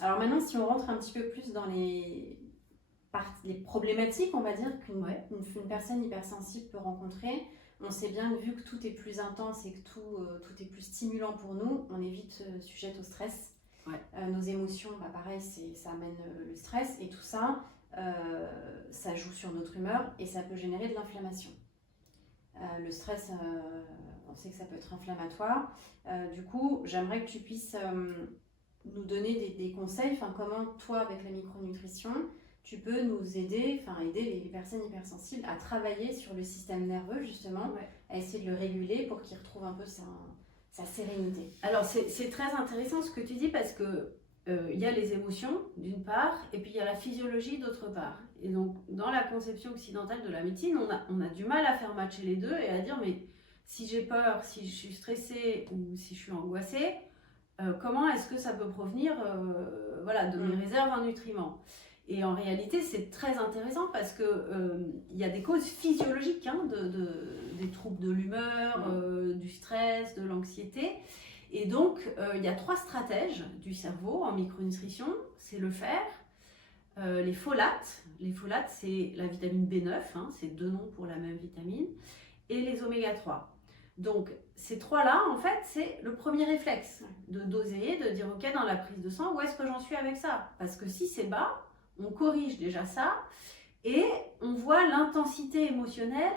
Alors maintenant, si on rentre un petit peu plus dans les problématiques, on va dire, qu'une personne hypersensible peut rencontrer, on sait bien que vu que tout est plus intense et que tout est plus stimulant pour nous, on est vite sujette au stress. Nos émotions, pareil, ça amène le stress et tout ça, ça joue sur notre humeur et ça peut générer de l'inflammation. Le stress, on sait que ça peut être inflammatoire. Du coup, j'aimerais que tu puisses nous donner des conseils, comment toi, avec la micronutrition, tu peux nous aider, aider les personnes hypersensibles à travailler sur le système nerveux, justement, à essayer de le réguler pour qu'il retrouve un peu sa sérénité. Alors, c'est très intéressant ce que tu dis parce que il y a les émotions d'une part et puis il y a la physiologie d'autre part. Et donc, dans la conception occidentale de la médecine, on a du mal à faire matcher les deux et à dire, mais si j'ai peur, si je suis stressée ou si je suis angoissée, comment est-ce que ça peut provenir de mes réserves en nutriments? Et en réalité, c'est très intéressant parce que il y a des causes physiologiques des troubles de l'humeur, du stress, de l'anxiété. Et donc, il y a 3 stratèges du cerveau en micronutrition. C'est le fer, les folates. Les folates, c'est la vitamine B9, c'est 2 noms pour la même vitamine, et les oméga 3. Donc, ces 3-là, en fait, c'est le premier réflexe de doser, de dire, OK, dans la prise de sang, où est-ce que j'en suis avec ça? Parce que si c'est bas, on corrige déjà ça et on voit l'intensité émotionnelle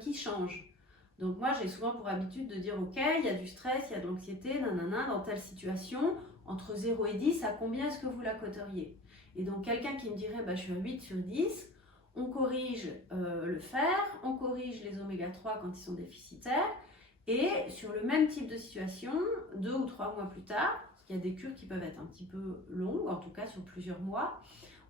qui change. Donc moi, j'ai souvent pour habitude de dire, OK, il y a du stress, il y a de l'anxiété, nanana, dans telle situation, entre 0 et 10, à combien est-ce que vous la coteriez? Et donc quelqu'un qui me dirait, je suis à 8 sur 10, on corrige le fer, on corrige les oméga 3 quand ils sont déficitaires, et sur le même type de situation, 2 ou 3 mois plus tard, parce qu'il y a des cures qui peuvent être un petit peu longues, en tout cas sur plusieurs mois,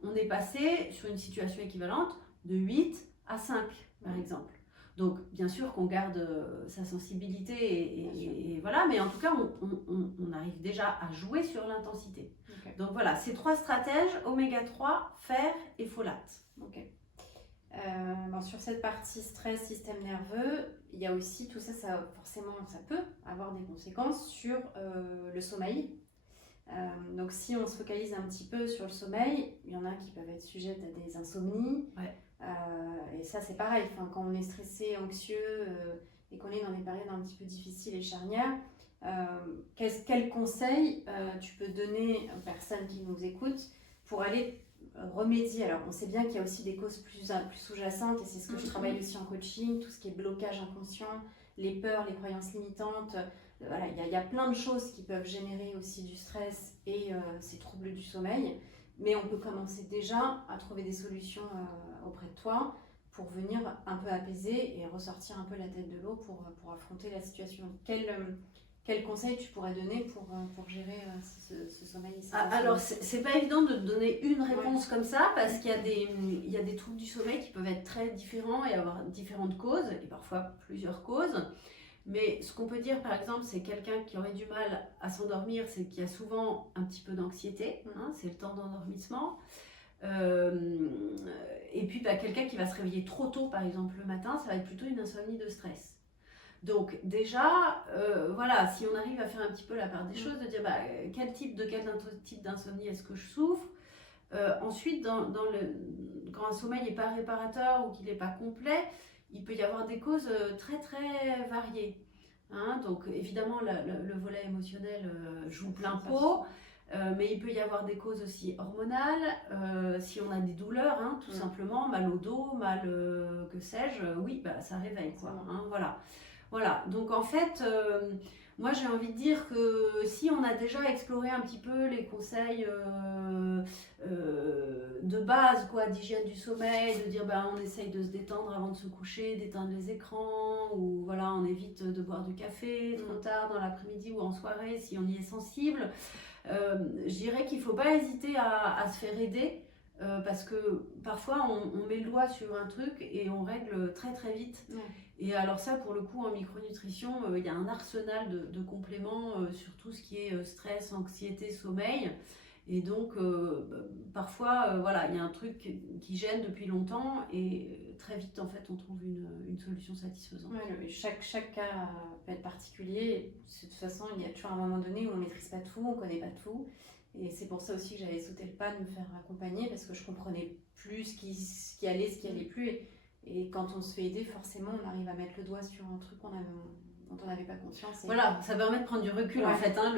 on est passé sur une situation équivalente de 8 à 5, par exemple. Donc, bien sûr qu'on garde sa sensibilité et voilà, mais en tout cas, on arrive déjà à jouer sur l'intensité. Okay. Donc voilà, ces 3 stratèges, oméga 3, fer et folate. Ok. Sur cette partie stress, système nerveux, il y a aussi tout ça, forcément, ça peut avoir des conséquences sur le sommeil. Donc si on se focalise un petit peu sur le sommeil, il y en a qui peuvent être sujettes à des insomnies. Et ça c'est pareil, quand on est stressé, anxieux et qu'on est dans des périodes un petit peu difficiles et charnières, quels conseils tu peux donner aux personnes qui nous écoutent pour aller remédier? Alors on sait bien qu'il y a aussi des causes plus sous-jacentes et c'est ce que je travaille aussi en coaching, tout ce qui est blocage inconscient, les peurs, les croyances limitantes. Voilà, il y a plein de choses qui peuvent générer aussi du stress et ces troubles du sommeil, mais on peut commencer déjà à trouver des solutions auprès de toi pour venir un peu apaiser et ressortir un peu la tête de l'eau pour affronter la situation. Quel conseil tu pourrais donner pour gérer ce sommeil? Alors, c'est pas évident de donner une réponse comme ça parce qu'il y a des troubles du sommeil qui peuvent être très différents et avoir différentes causes et parfois plusieurs causes. Mais ce qu'on peut dire, par exemple, c'est quelqu'un qui aurait du mal à s'endormir, c'est qu'il y a souvent un petit peu d'anxiété, c'est le temps d'endormissement. Et puis, quelqu'un qui va se réveiller trop tôt, par exemple, le matin, ça va être plutôt une insomnie de stress. Donc déjà, si on arrive à faire un petit peu la part des choses, de dire quel type d'insomnie est-ce que je souffre. Ensuite, quand un sommeil n'est pas réparateur ou qu'il n'est pas complet, il peut y avoir des causes très très variées. Donc évidemment, le volet émotionnel joue plein pot, mais il peut y avoir des causes aussi hormonales. Si on a des douleurs, tout simplement, mal au dos, mal que sais-je, ça réveille quoi. Voilà, donc en fait, moi j'ai envie de dire que si on a déjà exploré un petit peu les conseils de base, d'hygiène du sommeil, de dire on essaye de se détendre avant de se coucher, d'éteindre les écrans, ou voilà, on évite de boire du café trop tard dans l'après-midi ou en soirée si on y est sensible. Je dirais qu'il ne faut pas hésiter à se faire aider. Parce que parfois on met le doigt sur un truc et on règle très très vite. Et alors ça, pour le coup, en micronutrition, il y a un arsenal de compléments sur tout ce qui est stress, anxiété, sommeil. Et donc parfois il y a un truc qui gêne depuis longtemps et très vite en fait on trouve une solution satisfaisante. Chaque cas peut être particulier. De toute façon, il y a toujours un moment donné où on ne maîtrise pas tout, on ne connaît pas tout. Et c'est pour ça aussi que j'avais sauté le pas de me faire accompagner parce que je comprenais plus ce qui allait, ce qui allait plus. Et quand on se fait aider, forcément, on arrive à mettre le doigt sur un truc dont on n'avait pas conscience. Voilà, ça permet de prendre du recul en fait. Hein,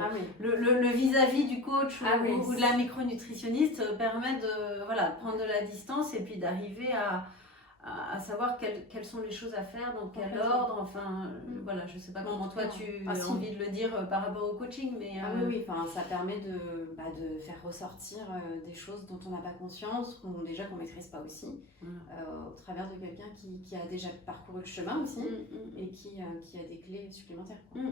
Ah oui. le vis-à-vis du coach oui. ou de la micronutritionniste permet de prendre de la distance et puis d'arriver à savoir quelles sont les choses à faire, dans quel ordre, enfin, voilà, je sais pas comment toi tu as envie de le dire par rapport au coaching, mais... oui, enfin, ça permet de faire ressortir des choses dont on n'a pas conscience, qu'on maîtrise pas aussi, au travers de quelqu'un qui a déjà parcouru le chemin aussi, et qui a des clés supplémentaires. Quoi.